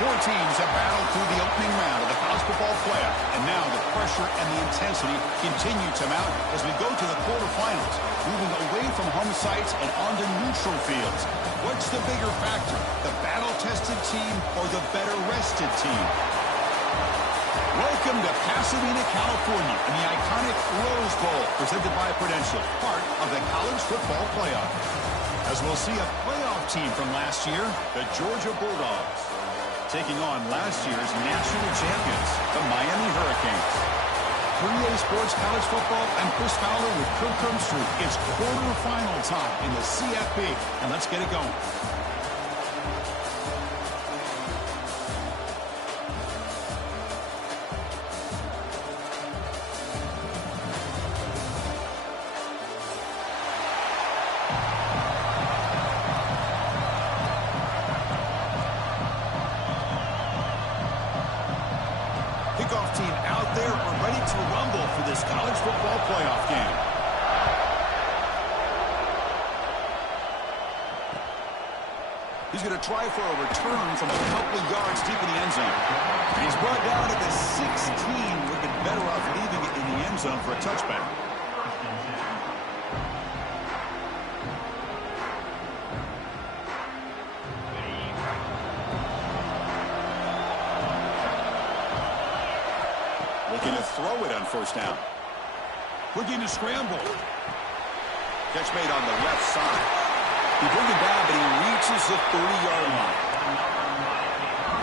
Four teams have battled through the opening round of the college football playoff, and now the pressure and the intensity continue to mount as we go to the quarterfinals, moving away from home sites and onto neutral fields. What's the bigger factor, the battle-tested team or the better-rested team? Welcome to Pasadena, California, in the iconic Rose Bowl, presented by Prudential, part of the college football playoff. As we'll see a playoff team from last year, the Georgia Bulldogs, taking on last year's national champions, the Miami Hurricanes. 3A Sports College Football, I'm Chris Fowler with Kirk Herbstreit. It's quarterfinal time in the CFP, and let's get it going. Kickoff team out there are ready to rumble for this college football playoff game. He's going to try for a return from a couple of yards deep in the end zone. And he's brought down at the 16, looking better off leaving it in the end zone for a touchback. Looking to throw it on first down. Looking to scramble. Catch made on the left side. He brings it down, but he reaches the 30-yard line.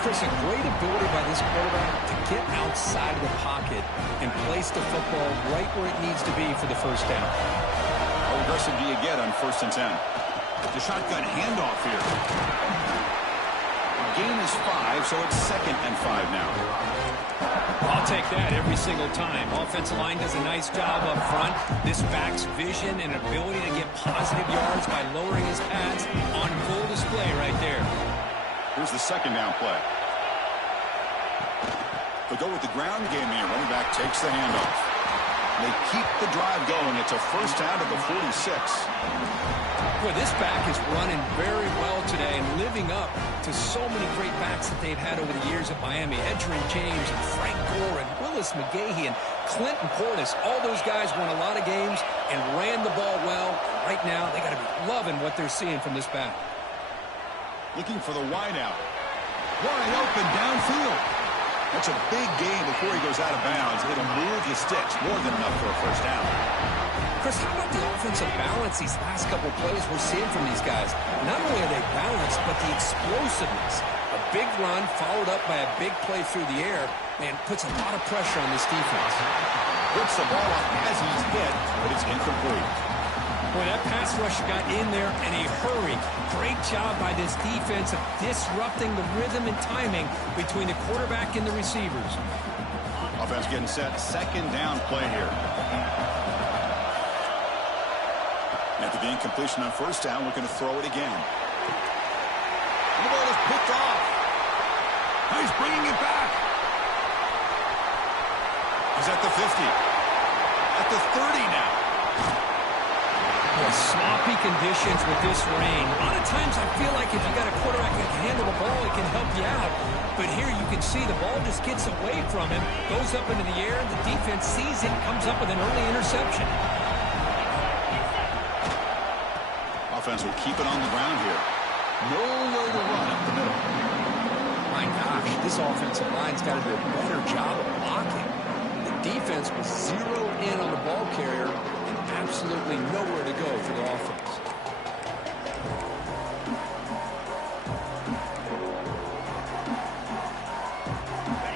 Chris, a great ability by this quarterback to get outside of the pocket and place the football right where it needs to be for the first down. How aggressive do you get on 1st and 10? The shotgun handoff here. Gain is 5, so it's 2nd and 5 now. I'll take that every single time. Offensive line does a nice job up front. This back's vision and ability to get positive yards by lowering his pads on full display right there. Here's the 2nd down play. They go with the ground game here. Running back takes the handoff. They keep the drive going. It's a first down at the 46. Boy, this back is running very well today and living up to so many great backs that they've had over the years at Miami. Edgerrin James and Frank Gore and Willis McGahee and Clinton Portis. All those guys won a lot of games and ran the ball well. Right now, they got to be loving what they're seeing from this back. Looking for the wideout. Wide open downfield. That's a big gain before he goes out of bounds. It'll move the sticks. More than enough for a first down. Chris, how about the offensive balance these last couple plays we're seeing from these guys? Not only are they balanced, but the explosiveness. A big run followed up by a big play through the air, and puts a lot of pressure on this defense. Puts the ball up as he's hit, but it's incomplete. Boy, that pass rush got in there in a hurry. Great job by this defense of disrupting the rhythm and timing between the quarterback and the receivers. Offense getting set. 2nd down play here. After the incompletion on first down, looking to throw it again. The ball is picked off. Now he's bringing it back. He's at the 50. At the 30 now. Boy, sloppy conditions with this rain. A lot of times I feel like if you got a quarterback that can handle the ball, it can help you out. But here you can see the ball just gets away from him, goes up into the air, the defense sees it, comes up with an early interception. Offense will keep it on the ground here. Nowhere to run up the middle. My gosh, this offensive line's got to do a better job of blocking. The defense was zero in on the ball carrier and absolutely nowhere to go for the offense.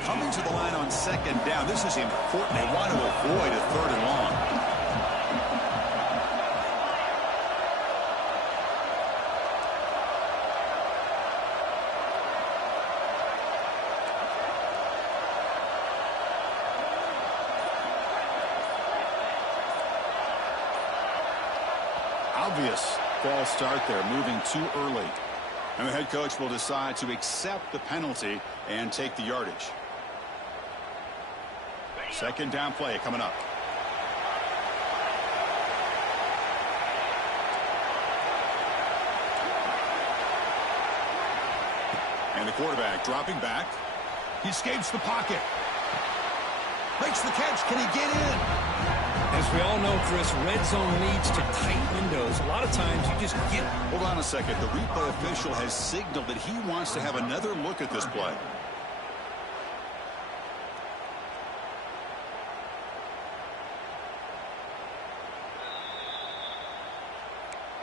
Coming to the line on 2nd down. This is important. They want to avoid a 3rd and long. Obvious false start there, moving too early. And the head coach will decide to accept the penalty and take the yardage. 2nd down play coming up. And the quarterback dropping back. He escapes the pocket. Makes the catch. Can he get in? As we all know, Chris, red zone leads to tight windows. A lot of times you just get... Hold on a second. The replay official has signaled that he wants to have another look at this play.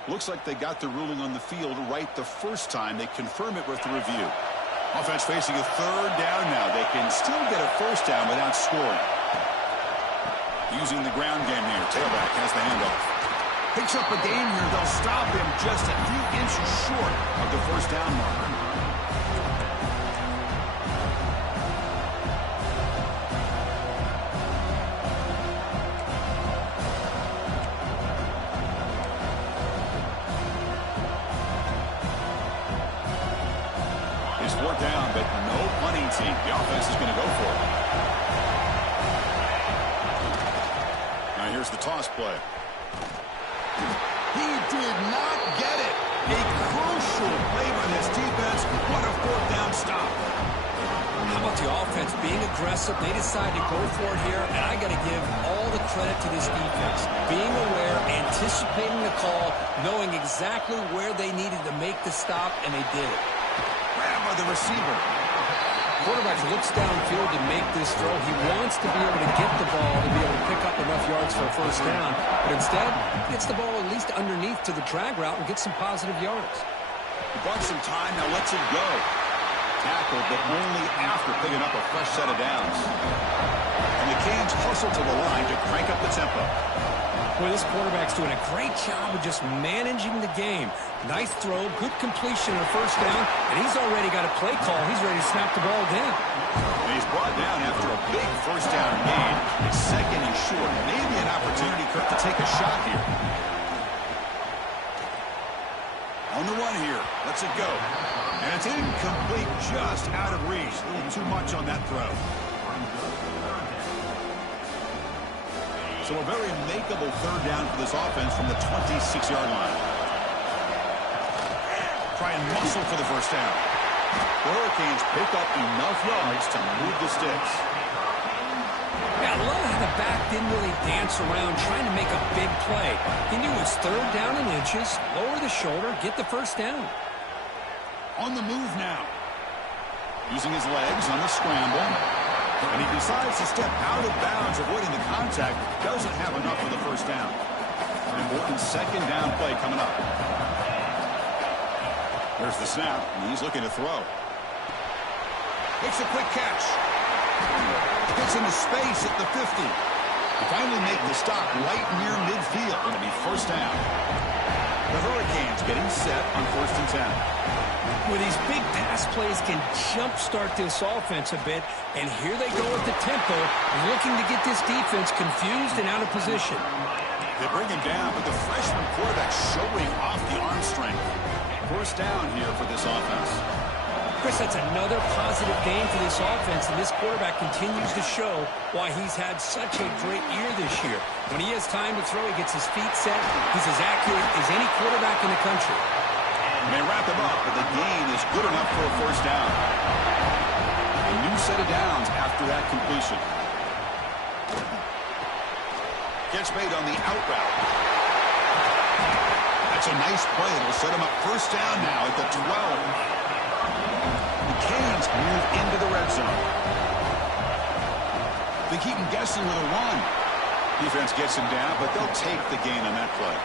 Looks like they got the ruling on the field right the first time. They confirm it with the review. Offense facing a third down now. They can still get a first down without scoring. Using the ground game here. Tailback has the handoff. Picks up a gain here. They'll stop him just a few inches short of the first down marker. Fourth down, but no punting team. The offense is going to go for it. Now here's the toss play. He did not get it. A crucial play by this defense. What a fourth down stop. How about the offense being aggressive? They decided to go for it here, and I got to give all the credit to this defense. Being aware, anticipating the call, knowing exactly where they needed to make the stop, and they did it. Grab by the receiver. Quarterback looks downfield to make this throw. He wants to be able to get the ball to be able to pick up enough yards for a first down. But instead, he gets the ball at least underneath to the drag route and gets some positive yards. He bought some time, now lets it go. Tackled, but only after picking up a fresh set of downs. And the Canes hustle to the line to crank up the tempo. Boy, this quarterback's doing a great job of just managing the game. Nice throw, good completion on first down, and he's already got a play call. He's ready to snap the ball down. And he's brought down after a big first down gain. It's second and short. Maybe an opportunity, Kirk, to take a shot here. On the run here. Lets it go. And it's incomplete, just out of reach. A little too much on that throw. So a very makeable third down for this offense from the 26-yard line. Try and muscle for the first down. The Hurricanes pick up enough yards to move the sticks. Yeah, I love how the back didn't really dance around trying to make a big play. He knew it was third down in inches, lower the shoulder, get the first down. On the move now. Using his legs on the scramble. And he decides to step out of bounds, avoiding the contact. Doesn't have enough for the first down. An important second down play coming up. There's the snap, and he's looking to throw. Makes a quick catch. Gets into space at the 50. They finally make the stop right near midfield. It'll be first down. The Hurricanes getting set on 1st and 10. Well, these big pass plays can jumpstart this offense a bit, and here they go with the tempo, looking to get this defense confused and out of position. They bring him down, but the freshman quarterback showing off the arm strength. First down here for this offense. Chris, that's another positive game for this offense, and this quarterback continues to show why he's had such a great year this year. When he has time to throw, he gets his feet set. He's as accurate as any quarterback in the country. And they wrap him up, but the gain is good enough for a first down. A new set of downs after that completion. Gets made on the out route. That's a nice play. It'll set him up first down now at the 12. The Canes move into the red zone. They keep him guessing with a run. Defense gets him down, but they'll take the gain on that play.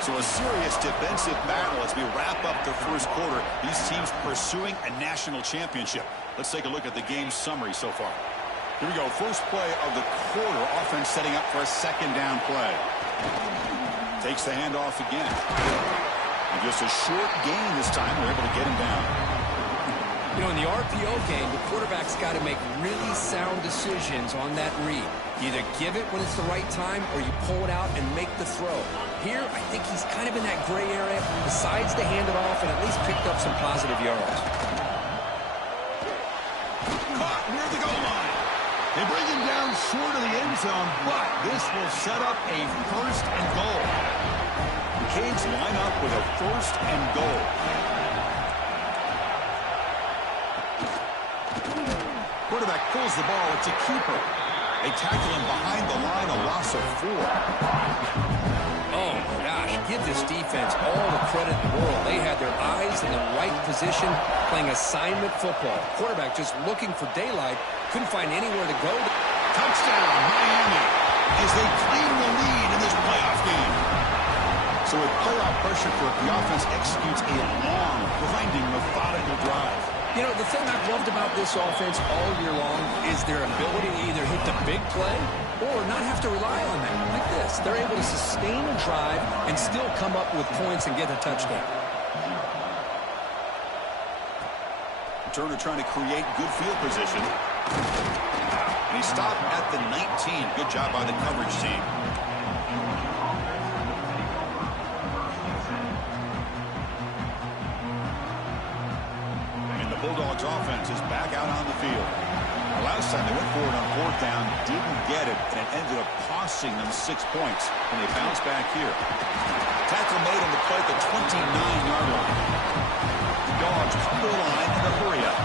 So a serious defensive battle as we wrap up the first quarter. These teams pursuing a national championship. Let's take a look at the game summary so far. Here we go. First play of the quarter. Offense setting up for a second down play. Takes the handoff again. And just a short gain this time. We're able to get him down. You know, in the RPO game, the quarterback's got to make really sound decisions on that read. You either give it when it's the right time or you pull it out and make the throw. Here, I think he's kind of in that gray area, decides to hand it off and at least picked up some positive yards. Caught near the goal line. They bring him down short of the end zone, but this will set up a first and goal. The Canes line up with a first and goal. Pulls the ball. It's a keeper. They tackle him behind the line, a loss of 4. Oh, my gosh. Give this defense all the credit in the world. They had their eyes in the right position, playing assignment football. Quarterback just looking for daylight. Couldn't find anywhere to go. Touchdown, Miami, as they claim the lead in this playoff game. So with playoff pressure, the offense executes a long, grinding, methodical drive. You know, the thing I've loved about this offense all year long is their ability to either hit the big play or not have to rely on that. Like this, they're able to sustain a drive and still come up with points and get a touchdown. Turner trying to create good field position. And he stopped at the 19. Good job by the coverage team. And the Bulldogs offense is back out on the field. Last time they went forward on 4th down, didn't get it, and it ended up costing them 6 points. And they bounce back here. Tackle made on the play at the 29-yard line. The Dogs come to the line in a hurry up.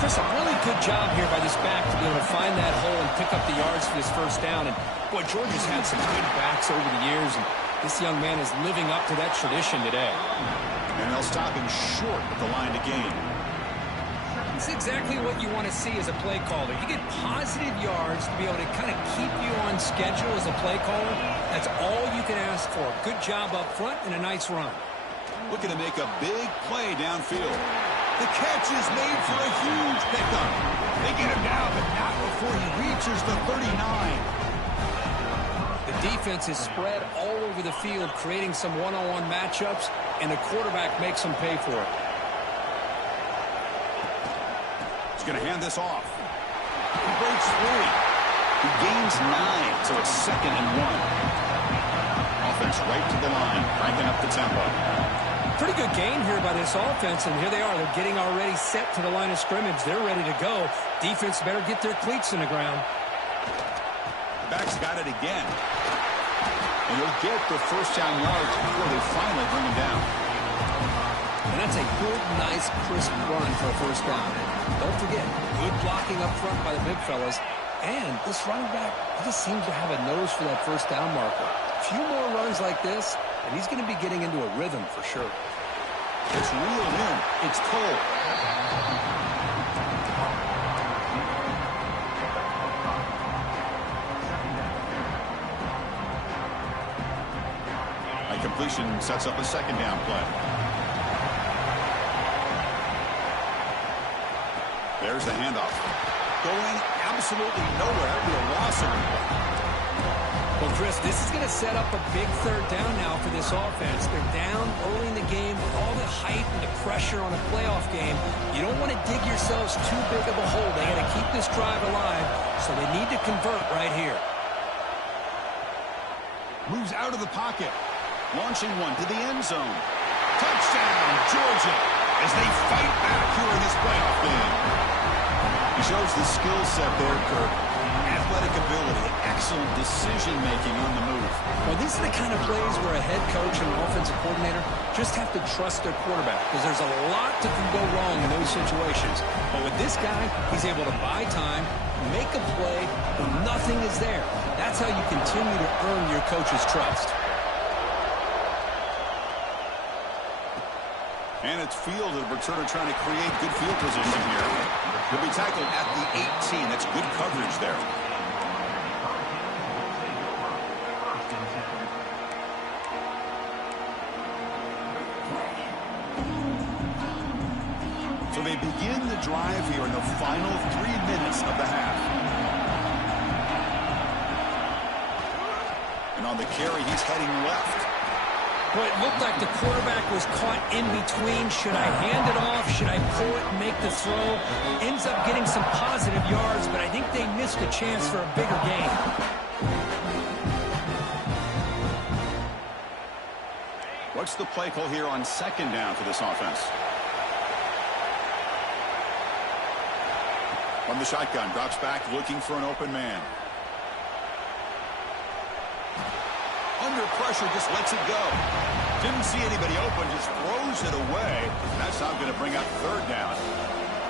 Chris, a really good job here by this back to be able to find that hole and pick up the yards for this first down. And, boy, Georgia's had some good backs over the years, and this young man is living up to that tradition today. And they'll stop him short of the line to gain. It's exactly what you want to see as a play caller. You get positive yards to be able to kind of keep you on schedule as a play caller. That's all you can ask for. Good job up front and a nice run. Looking to make a big play downfield. The catch is made for a huge pickup. They get him down, but not before he reaches the 39. The defense is spread all over the field, creating some one-on-one matchups, and the quarterback makes them pay for it. He's going to hand this off. He breaks free. He gains 9, so it's 2nd and 1. Offense right to the line, cranking up the tempo. Pretty good gain here by this offense, and here they are. They're getting already set to the line of scrimmage. They're ready to go. Defense better get their cleats in the ground. Back's got it again. And he'll get the first down yards before they finally bring him down. And that's a good, nice, crisp run for a first down. Don't forget, good blocking up front by the big fellas. And this running back, he just seems to have a nose for that first down marker. A few more runs like this, and he's going to be getting into a rhythm for sure. It's reeled in. It's Cole. A completion sets up a 2nd down play. There's the handoff. Going absolutely nowhere. That would be a loss of the play. Well, Chris, this is going to set up a big 3rd down now for this offense. They're down early in the game with all the hype and the pressure on a playoff game. You don't want to dig yourselves too big of a hole. They got to keep this drive alive, so they need to convert right here. Moves out of the pocket. Launching one to the end zone. Touchdown, Georgia, as they fight back here in this playoff game. He shows the skill set there, Kirk. Athletic ability, excellent decision-making on the move. Well, these are the kind of plays where a head coach and an offensive coordinator just have to trust their quarterback, because there's a lot that can go wrong in those situations. But with this guy, he's able to buy time, make a play when nothing is there. That's how you continue to earn your coach's trust. And it's Field, the returner, trying to create good field position here. He'll be tackled at the 18. That's good coverage there. So they begin the drive here in the final 3 minutes of the half. And on the carry, he's heading left. Well, it looked like the quarterback was caught in between. Should I hand it off? Should I pull it and make the throw? Ends up getting some positive yards, but I think they missed a chance for a bigger gain. What's the play call here on 2nd down for this offense? From the shotgun, drops back, looking for an open man. Under pressure, just lets it go. Didn't see anybody open, just throws it away. That's not going to bring up 3rd down.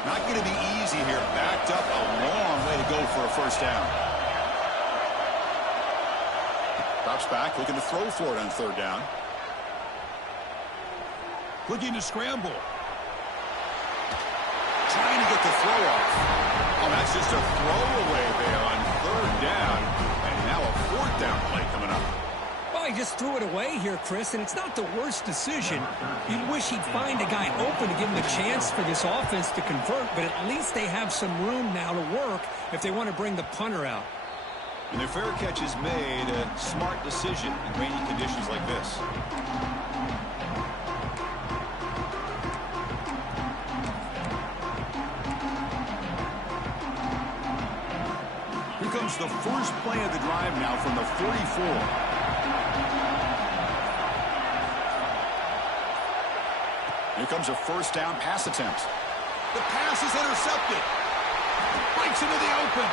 Not going to be easy here. Backed up, a long way to go for a first down. Drops back, looking to throw for it on third down. Looking to scramble. Trying to get the throw off. Oh, that's just a throwaway there on third down. And now a fourth down play coming up. Well, he just threw it away here, Chris, and it's not the worst decision. You'd wish he'd find a guy open to give him a chance for this offense to convert, but at least they have some room now to work if they want to bring the punter out. And their fair catch is made, a smart decision in rainy conditions like this. Here comes the first play of the drive now from the 44. Here comes a first down pass attempt. The pass is intercepted. Breaks into the open.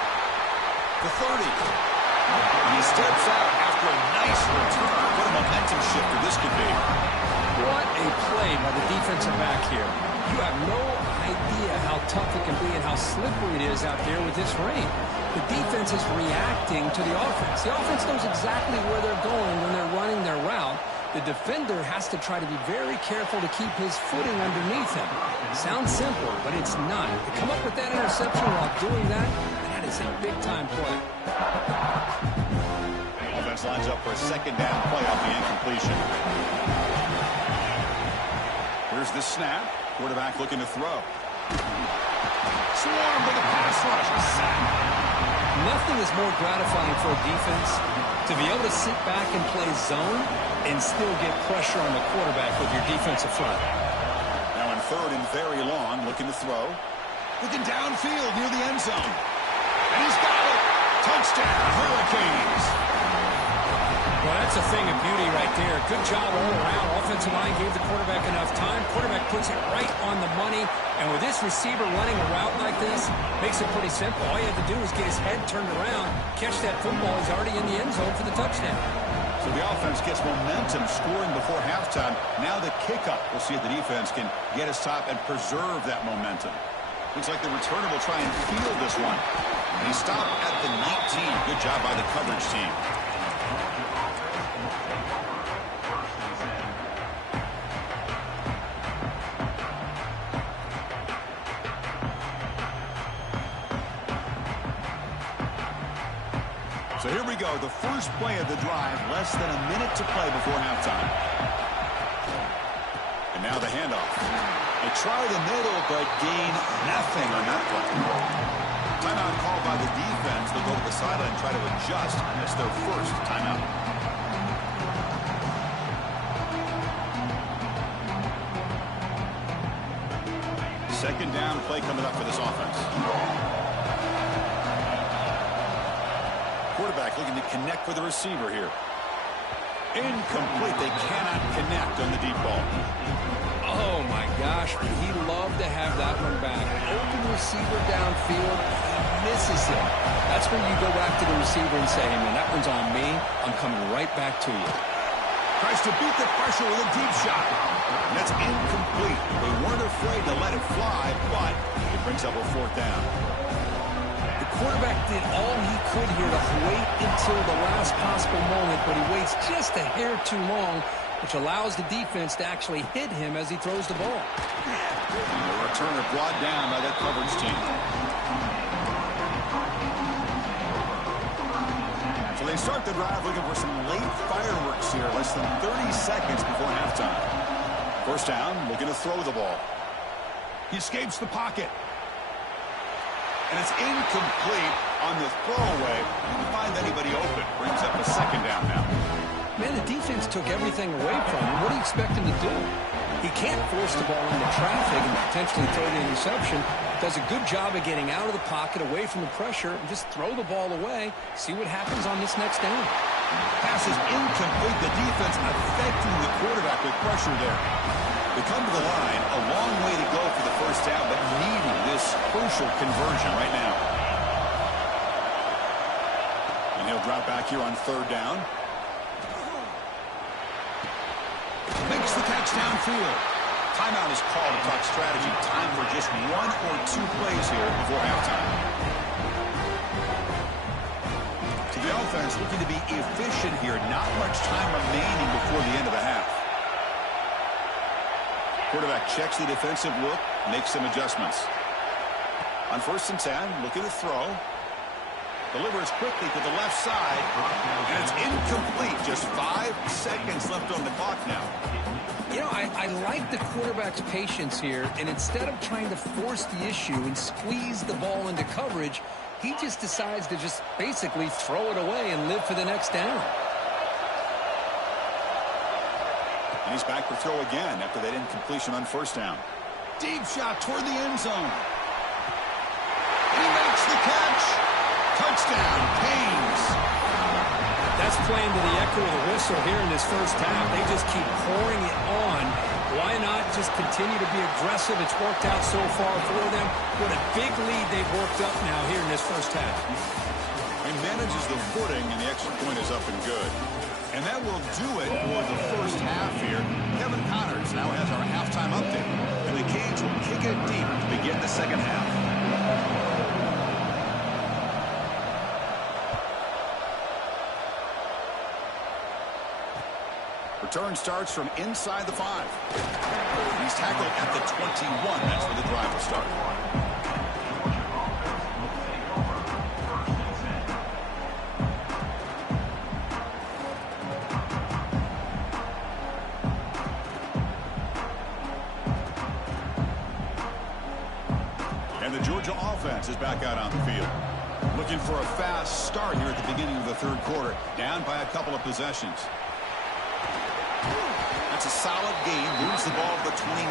The 30. He steps out after a nice return. What a momentum shifter this could be. What a play by the defensive back here. You have no idea how tough it can be and how slippery it is out there with this rain. The defense is reacting to the offense. The offense knows exactly where they're going when they're running their route. The defender has to try to be very careful to keep his footing underneath him. Sounds simple, but it's not. To come up with that interception while doing that, that is a big-time play. Offense lines up for a second down play off the incompletion. Here's the snap. Quarterback looking to throw. Swarmed with a pass rush. Nothing is more gratifying for a defense to be able to sit back and play zone and still get pressure on the quarterback with your defensive front. Now in third and very long, looking to throw. Looking downfield near the end zone. And he's got it. Touchdown, Hurricanes. Well, that's a thing of beauty right there. Good job all around. Offensive line gave the quarterback enough time. Quarterback puts it right on the money. And with this receiver running a route like this, makes it pretty simple. All you have to do is get his head turned around, catch that football. He's already in the end zone for the touchdown. So the offense gets momentum scoring before halftime. Now the kickoff. We'll see if the defense can get a stop and preserve that momentum. Looks like the returner will try and field this one. And he stopped at the 19. Good job by the coverage team. So here we go, the first play of the drive, less than a minute to play before halftime. And now the handoff. They try the middle, but gain nothing on that play. Timeout called by the defense. They'll go to the sideline and try to adjust, and it's their first timeout. Second down play coming up for this offense. Quarterback looking to connect with the receiver here. Incomplete. They cannot connect on the deep ball. Oh, my gosh. Would he love to have that one back? Open receiver downfield. He misses it. That's when you go back to the receiver and say, hey, man, that one's on me. I'm coming right back to you. Tries to beat the pressure with a deep shot. And that's incomplete. They weren't afraid to let it fly, but it brings up a fourth down. Quarterback did all he could here to wait until the last possible moment, but he waits just a hair too long, which allows the defense to actually hit him as he throws the ball. And the returner brought down by that coverage team. So they start the drive looking for some late fireworks here, less than 30 seconds before halftime. First down, looking to throw the ball. He escapes the pocket. And it's incomplete on the throwaway. Didn't find anybody open. Brings up a second down now. Man, the defense took everything away from him. What do you expect him to do? He can't force the ball into traffic and potentially throw the interception. Does a good job of getting out of the pocket, away from the pressure, and just throw the ball away. See what happens on this next down. Pass is incomplete. The defense affecting the quarterback with pressure there. They come to the line, a long way to go for the first down, but needing this crucial conversion right now. And he'll drop back here on third down. Makes the catch downfield. Timeout is called to talk strategy. Time for just 1 or 2 plays here before halftime. So the offense looking to be efficient here. Not much time remaining before the end of the half. Quarterback checks the defensive look, makes some adjustments. On 1st and 10, looking to throw. Delivers quickly to the left side, and it's incomplete. Just 5 seconds left on the clock now. You know, I like the quarterback's patience here, and instead of trying to force the issue and squeeze the ball into coverage, he just decides to just basically throw it away and live for the next down. And he's back to throw again after that incompletion on 1st down. Deep shot toward the end zone. He makes the catch. Touchdown, Canes. That's playing to the echo of the whistle here in this first half. They just keep pouring it on. Why not just continue to be aggressive? It's worked out so far for them. What a big lead they've worked up now here in this first half. He manages the footing, and the extra point is up and good. And that will do it for the first half here. Kevin Connors now has our halftime update. And the Canes will kick it deep to begin the second half. Return starts from inside the 5. He's tackled at the 21. That's where the drive will start. And the Georgia offense is back out on the field. Looking for a fast start here at the beginning of the 3rd quarter. Down by a couple of possessions. That's a solid gain. Moves the ball to the 29.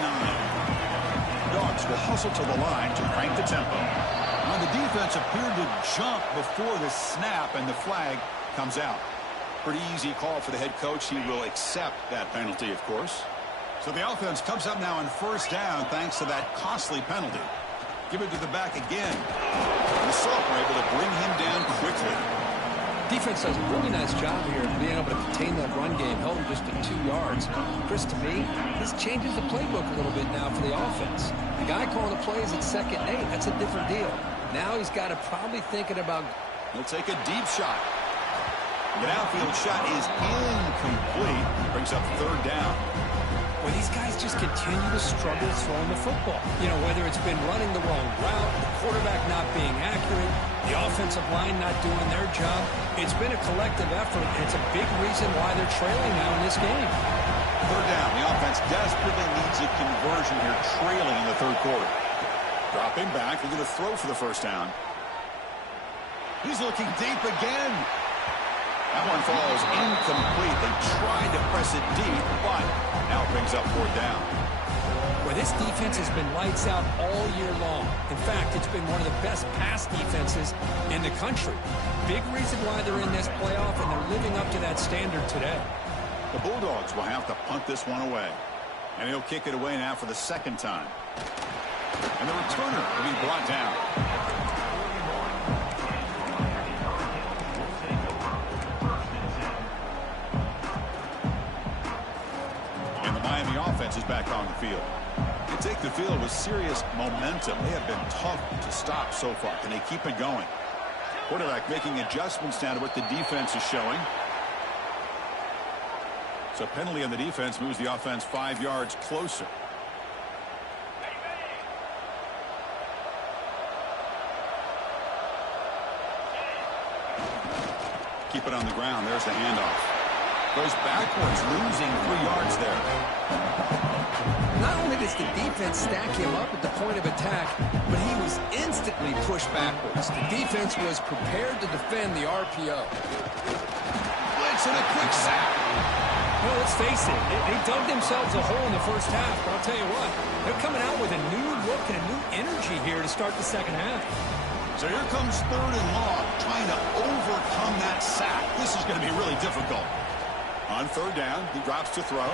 Dogs will hustle to the line to crank the tempo. Now the defense appeared to jump before the snap, and the flag comes out. Pretty easy call for the head coach. He will accept that penalty, of course. So the offense comes up now on 1st down thanks to that costly penalty. Give it to the back again. The Soap are able to bring him down quickly. Defense does a really nice job here of being able to contain that run game, held him just at 2 yards. Chris, to me, this changes the playbook a little bit now for the offense. The guy calling the plays at 2nd and 8, that's a different deal. Now he's got to probably thinking about... He'll take a deep shot. The downfield shot is incomplete. Brings up 3rd down. Well, these guys just continue to struggle throwing the football. You know, whether it's been running the wrong route, the quarterback not being accurate, the offensive line not doing their job. It's been a collective effort, and it's a big reason why they're trailing now in this game. 3rd down. The offense desperately needs a conversion here, trailing in the 3rd quarter. Dropping back. They're going to throw for the 1st down. He's looking deep again. That one falls incomplete. They tried to press it deep, but now it brings up 4th down. Well, this defense has been lights out all year long. In fact, it's been one of the best pass defenses in the country. Big reason why they're in this playoff, and they're living up to that standard today. The Bulldogs will have to punt this one away. And he'll kick it away now for the 2nd time. And the returner will be brought down. Offense is back on the field. They take the field with serious momentum. They have been tough to stop so far. Can they keep it going? Quarterback making adjustments now to what the defense is showing. So penalty on the defense moves the offense 5 yards closer. Keep it on the ground. There's the handoff. Goes backwards, losing 3 yards there. Not only does the defense stack him up at the point of attack, but he was instantly pushed backwards. The defense was prepared to defend the RPO. Blitz and a quick sack. Well, let's face it, they dug themselves a hole in the first half, but I'll tell you what, they're coming out with a new look and a new energy here to start the second half. So here comes 3rd and long, trying to overcome that sack. This is going to be really difficult. On 3rd down, he drops to throw.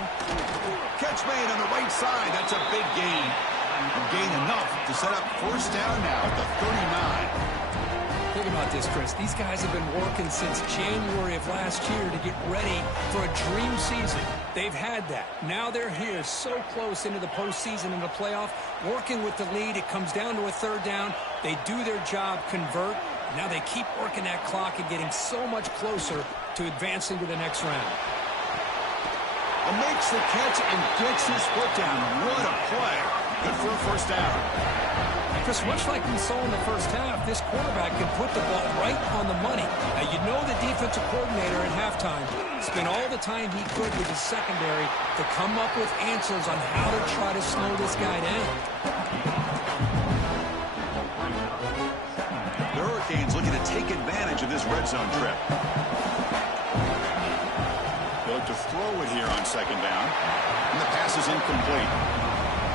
Catch made on the right side. That's a big gain. A gain enough to set up 1st down now at the 39. think about this, Chris. These guys have been working since January of last year to get ready for a dream season. They've had that. Now they're here so close into the postseason and the playoff, working with the lead. It comes down to a third down. They do their job, convert. Now they keep working that clock and getting so much closer to advancing to the next round. And makes the catch and gets his foot down. What a play. Good for a first down. Chris, much like we saw in the first half, this quarterback can put the ball right on the money. Now, you know the defensive coordinator at halftime spent all the time he could with his secondary to come up with answers on how to try to slow this guy down. The Hurricanes looking to take advantage of this red zone trip. They'll look to throw it here on second down. And the pass is incomplete.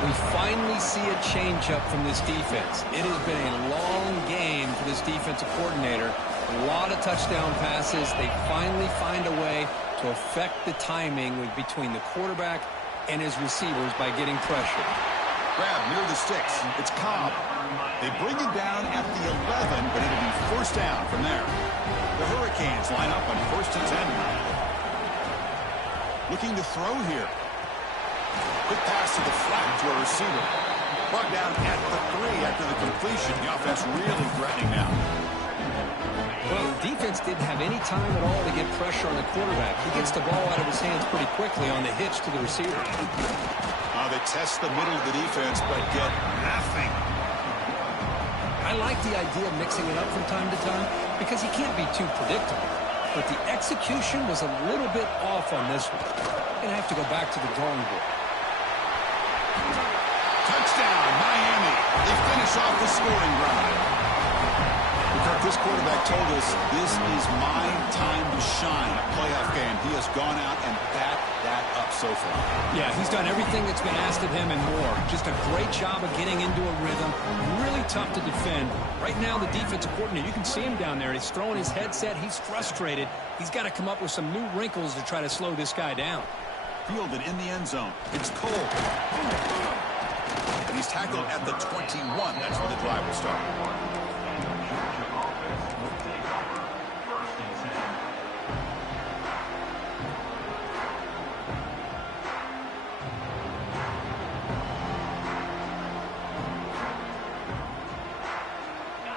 We finally see a change-up from this defense. It has been a long game for this defensive coordinator. A lot of touchdown passes. They finally find a way to affect the timing between the quarterback and his receivers by getting pressure. Grab near the sticks. It's Cobb. They bring it down at the 11, but it'll be first down from there. The Hurricanes line up on 1st and 10. Looking to throw here. Quick pass to the flat to a receiver. Brought down at the 3 after the completion. The offense really threatening now. Well, the defense didn't have any time at all to get pressure on the quarterback. He gets the ball out of his hands pretty quickly on the hitch to the receiver. They test the middle of the defense, but get nothing. I like the idea of mixing it up from time to time because he can't be too predictable. But the execution was a little bit off on this one. Going to have to go back to the drawing board. Touchdown, Miami. They finish off the scoring drive. Kirk, this quarterback told us this is my time to shine. A playoff game. He has gone out and backed that up so far. Yeah, he's done everything that's been asked of him and more. Just a great job of getting into a rhythm. Really tough to defend. Right now, the defensive coordinator, you can see him down there. He's throwing his headset. He's frustrated. He's got to come up with some new wrinkles to try to slow this guy down. Fielded in the end zone. It's Cole. And he's tackled at the 21. That's where the drive will start.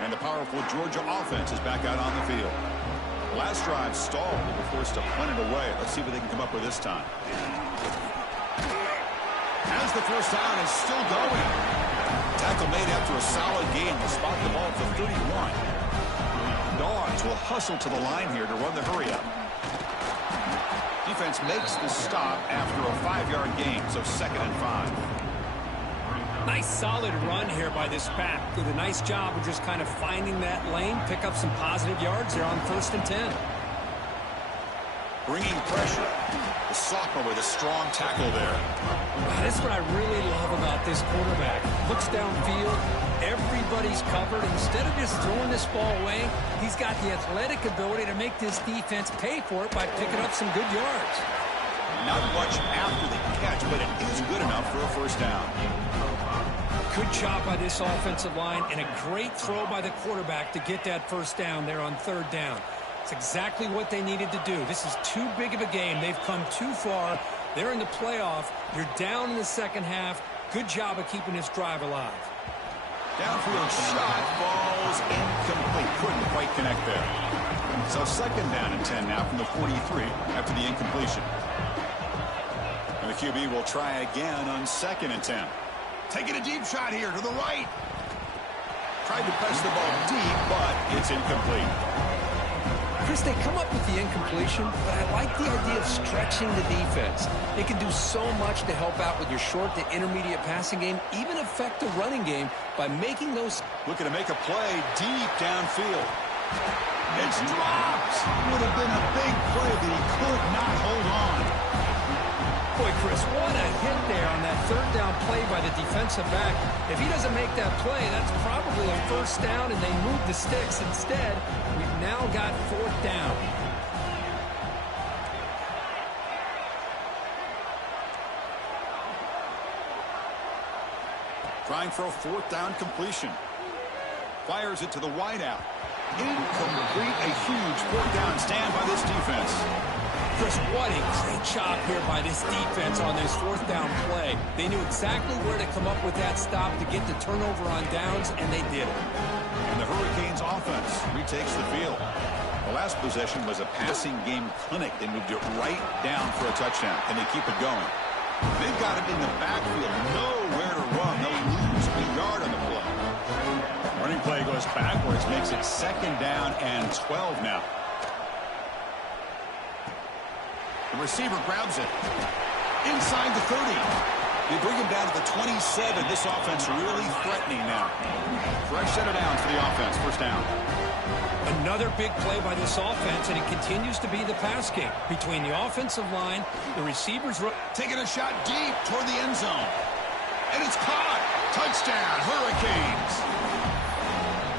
And the powerful Georgia offense is back out on the field. Last drive stalled. They were forced to punt it away. Let's see what they can come up with this time. As the first down is still going. Tackle made after a solid gain. Will spot the ball for 31. Dogs will hustle to the line here to run the hurry-up. Defense makes the stop after a 5-yard gain, so 2nd and 5. Nice solid run here by this back. Did a nice job of just kind of finding that lane, pick up some positive yards there on 1st and 10. Bringing pressure. The sophomore with a strong tackle there. That's what I really love about this quarterback. Looks downfield. Everybody's covered. Instead of just throwing this ball away, he's got the athletic ability to make this defense pay for it by picking up some good yards. Not much after the catch, but it is good enough for a first down. Good job by this offensive line and a great throw by the quarterback to get that first down there on 3rd down. It's exactly what they needed to do. This is too big of a game. They've come too far. They're in the playoff. You're down in the second half. Good job of keeping this drive alive. Downfield shot falls incomplete. Couldn't quite connect there. So 2nd down and 10 now from the 43 after the incompletion. And the QB will try again on 2nd and 10. Taking a deep shot here to the right. Tried to press the ball deep, but it's incomplete. Chris, they come up with the incompletion, but I like the idea of stretching the defense. They can do so much to help out with your short to intermediate passing game, even affect the running game by making those. Looking to make a play deep downfield. It's dropped. Would have been a big play, but he could not hold on. Boy, Chris, what a hit there on that 3rd down play by the defensive back. If he doesn't make that play, that's probably a first down, and they move the sticks. Instead, we've now got 4th down. Trying for a 4th down completion. Fires it to the wideout. Incomplete. A huge fourth down stand by this defense. Chris, what a great job here by this defense on this fourth down play. They knew exactly where to come up with that stop to get the turnover on downs, and they did it. And the Hurricanes offense retakes the field. The last possession was a passing game clinic. They moved it right down for a touchdown, and they keep it going. They've got it in the backfield. Nowhere to run. They'll lose a yard on the play. Running play goes backwards, makes it second down and 12 now. The receiver grabs it. Inside the 30. They bring him down to the 27. This offense really threatening now. Fresh set of downs for the offense. First down. Another big play by this offense, and it continues to be the pass game. Between the offensive line, the receivers... Taking a shot deep toward the end zone. And it's caught. Touchdown, Hurricanes.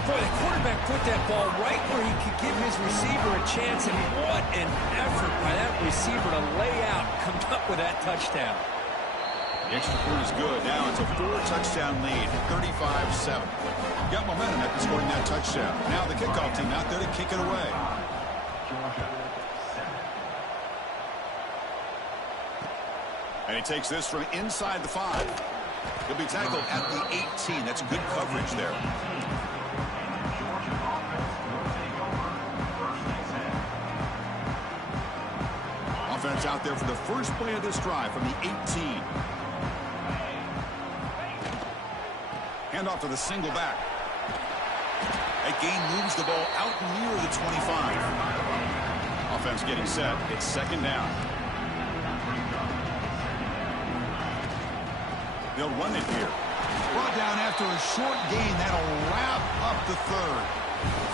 Boy, the quarterback put that ball right where he could give his receiver a chance, and what an effort by that receiver to lay out and come up with that touchdown. The extra point is good. Now it's a 4-touchdown lead, 35-7. Got momentum after scoring that touchdown. Now the kickoff team out there to kick it away. And he takes this from inside the 5. He'll be tackled at the 18. That's good coverage there. Offense out there for the first play of this drive from the 18. Hand off to the single back. That gain moves the ball out near the 25. Offense getting set. It's second down. They'll run it here. Brought down after a short gain. That'll wrap up the third.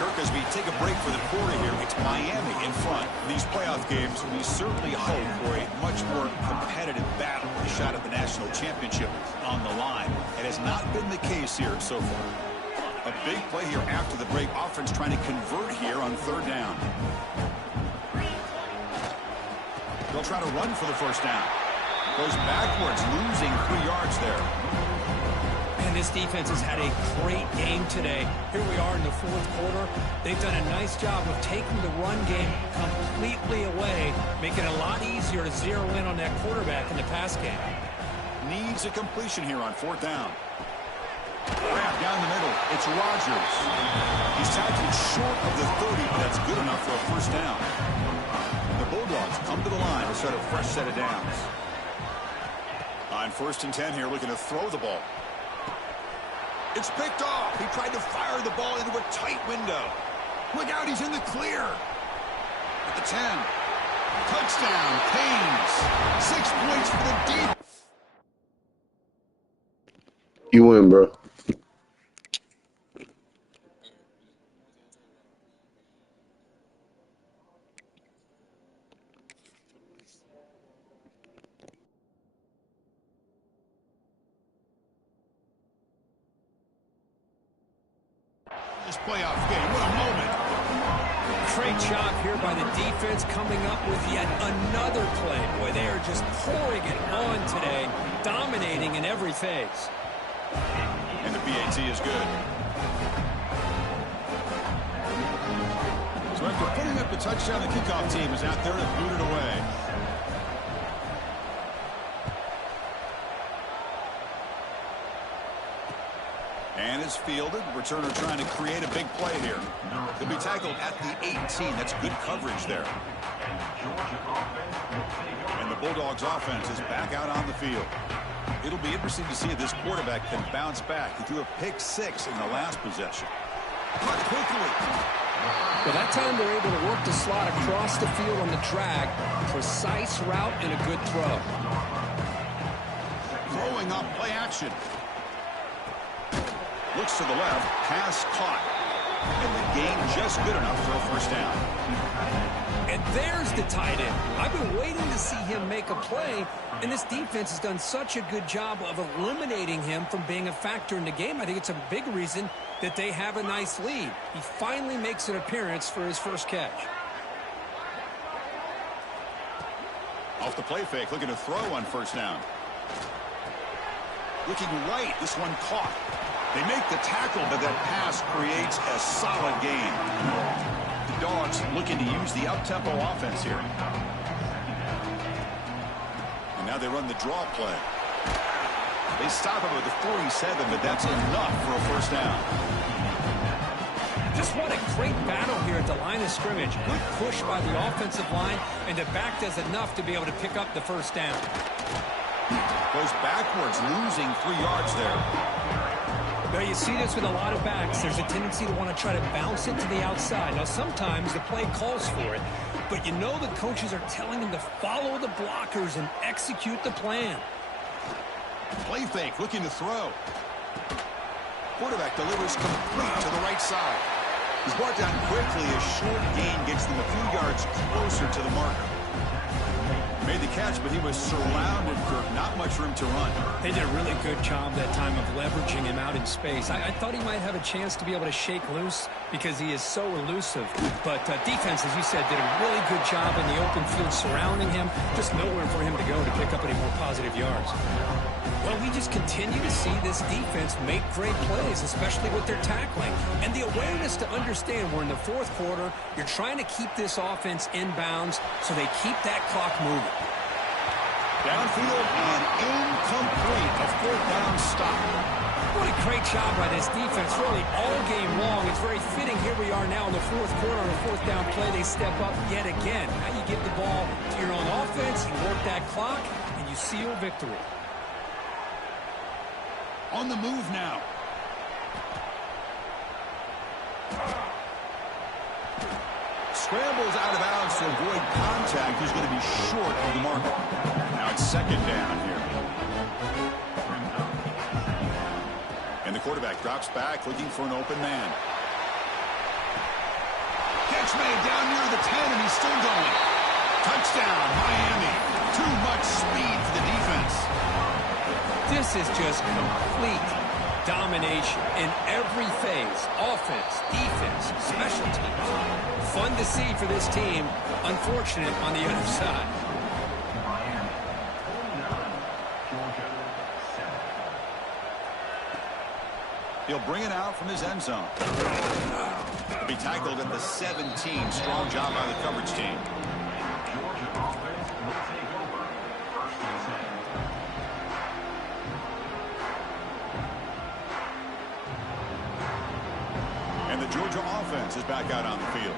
Kirk, as we take a break for the quarter here, it's Miami in front. These playoff games, we certainly hope for a much more competitive battle, a shot at the national championship on the line. It has not been the case here so far. A big play here after the break. Offense trying to convert here on third down. They'll try to run for the first down. Goes backwards, losing 3 yards there. And this defense has had a great game today. Here we are in the fourth quarter. They've done a nice job of taking the run game completely away, making it a lot easier to zero in on that quarterback in the pass game. Needs a completion here on fourth down. Grab down the middle. It's Rodgers. He's tackled short of the 30, but that's good enough for a first down. The Bulldogs come to the line to set a fresh set of downs. On first and 10 here, looking to throw the ball. It's picked off. He tried to fire the ball into a tight window. Look out, he's in the clear. At the 10. Touchdown, Canes. 6 points for the deep. You win, bro. This playoff game, what a moment. Great job here by the defense coming up with yet another play. Boy, they are just pouring it on today, dominating in every phase. And the PAT is good. So after putting up the touchdown, the kickoff team is out there to boot it away. And it's fielded. Returner trying to create a big play here. He'll be tackled at the 18. That's good coverage there. And the Bulldogs offense is back out on the field. It'll be interesting to see if this quarterback can bounce back. He threw a pick-6 in the last possession. Cut quickly. Well, that time they're able to work the slot across the field on the drag. Precise route and a good throw. Throwing up play action. Looks to the left. Pass caught. And the gain just good enough for a first down. And there's the tight end. I've been waiting to see him make a play, and this defense has done such a good job of eliminating him from being a factor in the game. I think it's a big reason that they have a nice lead. He finally makes an appearance for his first catch. Off the play fake, looking to throw on first down. Looking right, this one caught. They make the tackle, but that pass creates a solid gain. The Dogs looking to use the up-tempo offense here. And now they run the draw play. They stop him at the 47, but that's enough for a first down. Just what a great battle here at the line of scrimmage. Good push by the offensive line, and the back does enough to be able to pick up the first down. Goes backwards, losing 3 yards there. Now, you see this with a lot of backs. There's a tendency to want to try to bounce it to the outside. Now, sometimes the play calls for it, but you know the coaches are telling them to follow the blockers and execute the plan. Play fake, looking to throw. Quarterback delivers complete to the right side. He's brought down quickly. A short gain gets them a few yards closer to the marker. Made the catch, but he was surrounded, Kirk. Not much room to run. They did a really good job that time of leveraging him out in space. I thought he might have a chance to be able to shake loose because he is so elusive. But defense, as you said, did a really good job in the open field surrounding him. Just nowhere for him to go to pick up any more positive yards. Well, we just continue to see this defense make great plays, especially with their tackling. And the awareness to understand we're in the fourth quarter, you're trying to keep this offense inbounds so they keep that clock moving. Downfield and incomplete. A fourth down stop. What a great job by this defense, really all game long. It's very fitting. Here we are now in the fourth quarter on a fourth down play. They step up yet again. Now you give the ball to your own offense, you work that clock, and you seal victory. On the move now. Scrambles out of bounds to avoid contact. He's going to be short of the marker. Now it's second down here. And the quarterback drops back looking for an open man. Catch made down near the 10, and he's still going. Touchdown, Miami. Too much speed for the defense. This is just complete domination in every phase. Offense, defense, special teams. Fun to see for this team. Unfortunate on the other side. He'll bring it out from his end zone. He'll be tackled at the 17. Strong job by the coverage team. And the Georgia offense is back out on the field.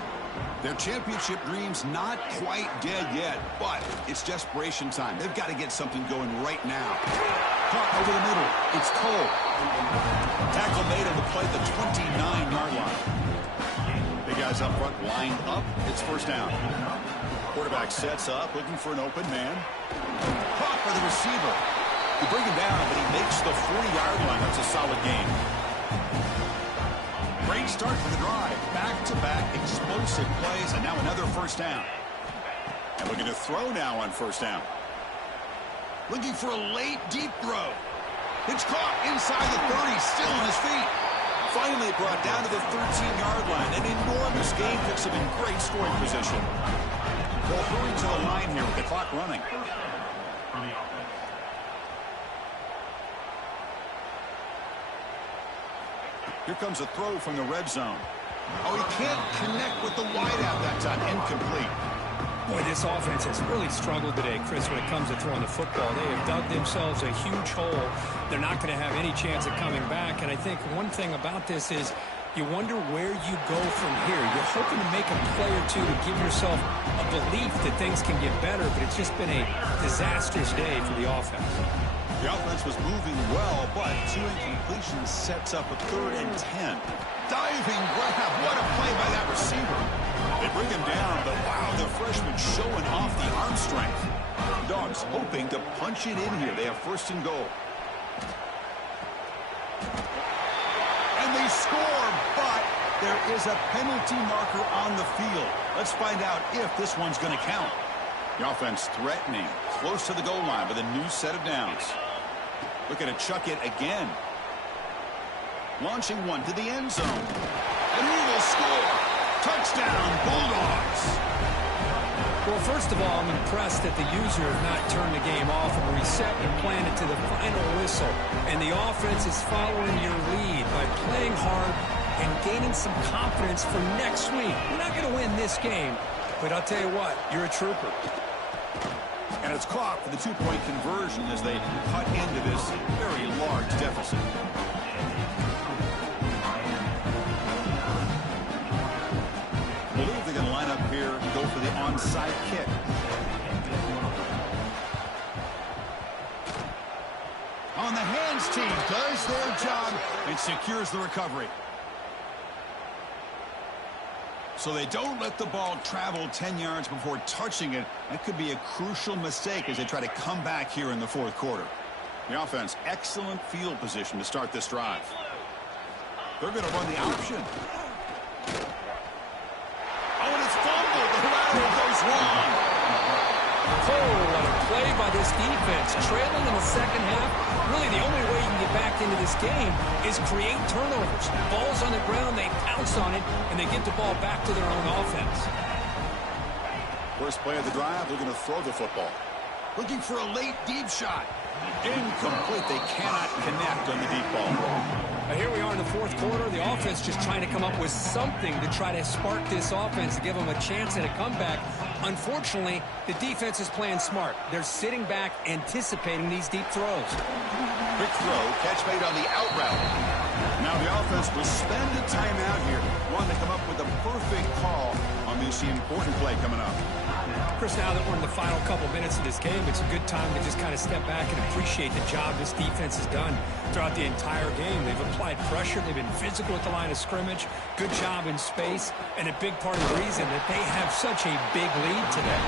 Their championship dreams not quite dead yet, but it's desperation time. They've got to get something going right now. Caught over the middle. It's Cole. Tackle made on the play at the 29-yard line. Big guys up front lined up. It's first down. Quarterback sets up, looking for an open man. Caught by the receiver. You bring him down, but he makes the 40-yard line. That's a solid gain. Great start for the drive. Back-to-back explosive plays, and now another first down. And looking to throw now on first down. Looking for a late, deep throw. It's caught inside the 30, still on his feet. Finally brought down to the 13-yard line. An enormous gain puts him in great scoring position. They'll hurry to the line here with the clock running. Here comes a throw from the red zone. Oh, he can't connect with the wideout that time. Incomplete. Boy, this offense has really struggled today, Chris, when it comes to throwing the football. They have dug themselves a huge hole. They're not going to have any chance of coming back. And I think one thing about this is you wonder where you go from here. You're hoping to make a play or two to give yourself a belief that things can get better, but it's just been a disastrous day for the offense. The offense was moving well, but 2 incompletions sets up a 3rd and 10. Diving grab. What a play by that receiver. They bring him down, but wow, the freshman showing off the arm strength. Dogs hoping to punch it in here. They have first and goal. And they score, but there is a penalty marker on the field. Let's find out if this one's going to count. The offense threatening, close to the goal line with a new set of downs. Looking to chuck it again. Launching one to the end zone. And he will score. Touchdown, Bulldogs. Well, first of all, I'm impressed that the user has not turned the game off and reset and planned it to the final whistle. And the offense is following your lead by playing hard and gaining some confidence for next week. We're not going to win this game, but I'll tell you what, you're a trooper. And it's caught for the two-point conversion as they cut into this very large deficit. I believe they're going to line up here and go for the onside kick. On the hands team does their job and secures the recovery. So they don't let the ball travel 10 yards before touching it. That could be a crucial mistake as they try to come back here in the fourth quarter. The offense, excellent field position to start this drive. They're going to run the option. Oh, and it's fumbled. The lateral goes wrong. Oh, what a play by this defense. Trailing in the second half. Really, the only way you can get back into this game is create turnovers. Ball's on the ground, they pounce on it, and they get the ball back to their own offense. First play of the drive, they're going to throw the football. Looking for a late deep shot. Incomplete. They cannot connect on the deep ball. Now here we are in the fourth quarter. The offense just trying to come up with something to try to spark this offense to give them a chance at a comeback. Unfortunately, the defense is playing smart. They're sitting back, anticipating these deep throws. Quick throw, catch made on the out route. Now the offense will spend a timeout here. Want to come up with a perfect call on this important play coming up. Chris, now that we're in the final couple minutes of this game, it's a good time to just kind of step back and appreciate the job this defense has done throughout the entire game. They've applied pressure. They've been physical at the line of scrimmage. Good job in space. And a big part of the reason that they have such a big lead today.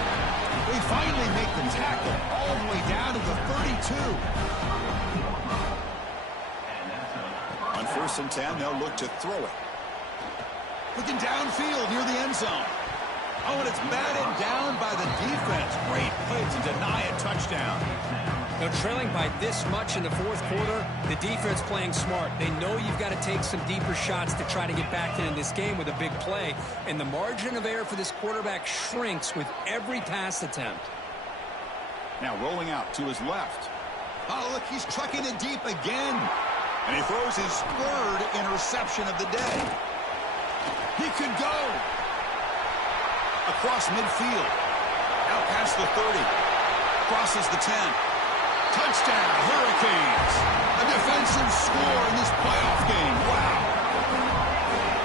They finally make the tackle all the way down to the 32. On 1st and 10, they'll look to throw it. Looking downfield near the end zone. Oh, and it's batted down by the defense. Great play to deny a touchdown. Now, trailing by this much in the fourth quarter, the defense playing smart. They know you've got to take some deeper shots to try to get back in this game with a big play. And the margin of error for this quarterback shrinks with every pass attempt. Now rolling out to his left. Oh, look, he's trucking it deep again. And he throws his third interception of the day. He could go. Across midfield. Out past the 30. Crosses the 10. Touchdown, Hurricanes. A defensive score in this playoff game. Wow.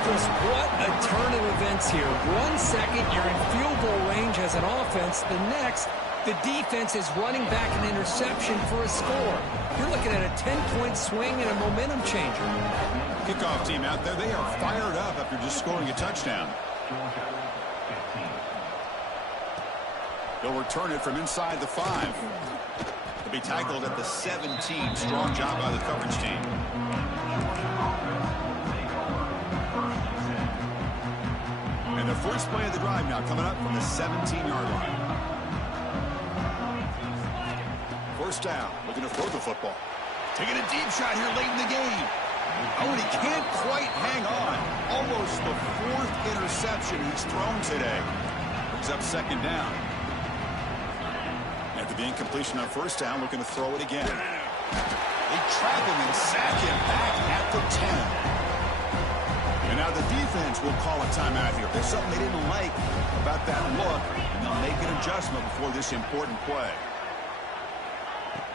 Chris, what a turn of events here. 1 second, you're in field goal range as an offense. The next, the defense is running back an interception for a score. You're looking at a 10-point swing and a momentum changer. Kickoff team out there, they are fired up after just scoring a touchdown. They'll return it from inside the 5. They'll be tackled at the 17. Strong job by the coverage team. And the first play of the drive now coming up from the 17-yard line. First down, looking to throw the football. Taking a deep shot here late in the game. Oh, and he can't quite hang on. Almost the 4th interception he's thrown today. Brings up second down. After the incompletion on first down, looking to throw it again. They trap him and sack him back at the 10. And now the defense will call a timeout here. There's something they didn't like about that look, and they'll make an adjustment before this important play.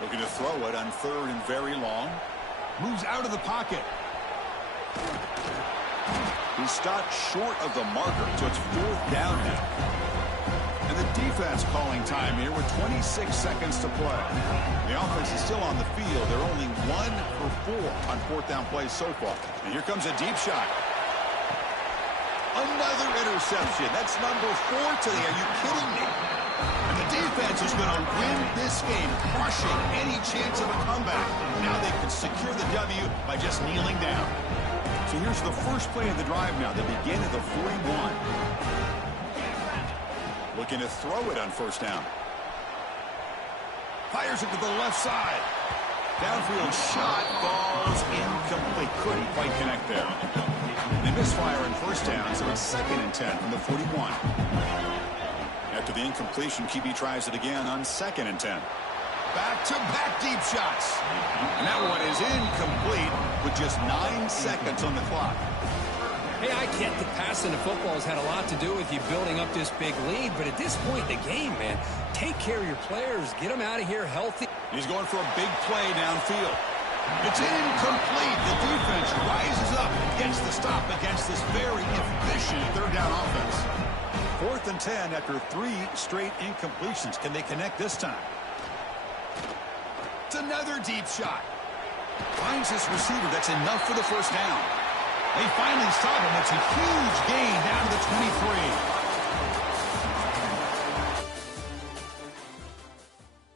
Looking to throw it on 3rd and very long. Moves out of the pocket. He stopped short of the marker, so it's 4th down now. And the defense calling time here with 26 seconds to play. The offense is still on the field. They're only 1 for 4 on 4th down plays so far. And here comes a deep shot. Another interception. That's number 4 today. Are you kidding me? And the defense is going to win this game, crushing any chance of a comeback. Now they can secure the W by just kneeling down. So here's the first play of the drive now. They begin at the 41. Looking to throw it on first down. Fires it to the left side. Downfield shot falls incomplete. Couldn't quite connect there. They misfire on first down, so it's 2nd and 10 from the 41. At After the incompletion, QB tries it again on 2nd and 10. Back-to-back deep shots. And that one is incomplete with just 9 seconds on the clock. Hey, I get that passing the football has had a lot to do with you building up this big lead, but at this point in the game, man, take care of your players. Get them out of here healthy. He's going for a big play downfield. It's incomplete. The defense rises up, gets the stop against this very efficient third down offense. 4th and 10 after 3 straight incompletions. Can they connect this time? It's another deep shot. Finds this receiver. That's enough for the first down. They finally stop him. It's a huge gain down to the 23.